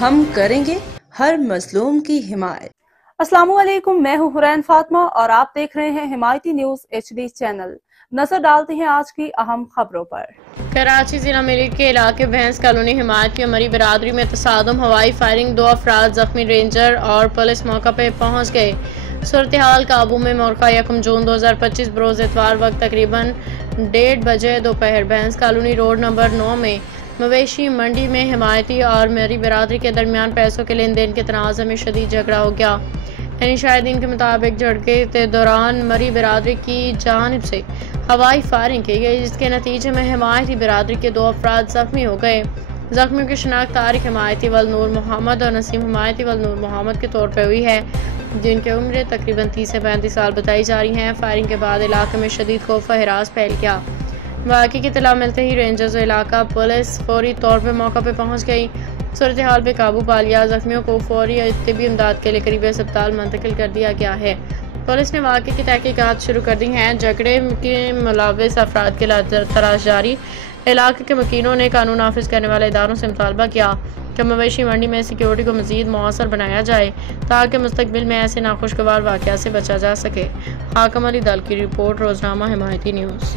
हम करेंगे हर मजलूम की हिमायत। अस्सलामुअलैकुम, मैं हूं हुरैन फातिमा और आप देख रहे हैं हिमायती न्यूज HD चैनल। नजर डालते हैं आज की अहम खबरों पर। कराची जिला मिलिक के इलाके भैंस कॉलोनी हिमायत की अमरी बिरादरी में तसादुम, हवाई फायरिंग, 2 अफराद जख्मी, रेंजर और पुलिस मौका पर पहुंच गए। सूरत हाल काबू में। मौका 1 जून 2025 बरोज इतवार वक्त तकरीबन 1:30 बजे दोपहर भैंस कॉलोनी रोड नंबर 9 में मवेशी मंडी में हिमायती और मेरी बिरादरी के दरमियान पैसों के लेन देन के तनाज़ में शदीद झगड़ा हो गया। यानी शाहिदीन के मुताबिक झड़के के दौरान मरी बिरादरी की जानिब से हवाई फायरिंग की गई, जिसके नतीजे में हिमायती बिरादरी के 2 अफराद जख्मी हो गए। जख्मियों की शनाख्त तारिक हिमायती वल नूर मोहम्मद और नसीम हिमायती वल नूर मोहम्मद के तौर पर हुई है, जिनकी उम्र तकरीबन 30 से 35 साल बताई जा रही हैं। फायरिंग के बाद इलाके में शदीद खौफ व हिरास फैल गया। वाक़ई की इत्तला मिलते ही रेंजर्स और इलाका पुलिस फौरी तौर पर मौका पर पहुंच गई। सूरत हाल पे काबू पा लिया। जख्मियों को फौरी तिब्बी इमदाद के लिए करीबी अस्पताल मुंतकिल कर दिया गया है। पुलिस ने वाक़े की तहकीकात शुरू कर दी हैं। झगड़े के मुलविस अफराद के तलाश जारी। इलाके के वकीलों ने कानून नाफिज करने वाले इदारों से मुतालबा किया कि मवेशी मंडी में सिक्योरिटी को मज़ीद मौसर बनाया जाए ताकि मुस्तकबिल में ऐसे नाखुशगवार वाक़यात से बचा जा सके। हाकम अली दल की रिपोर्ट, रोजनामा हिमायती न्यूज़।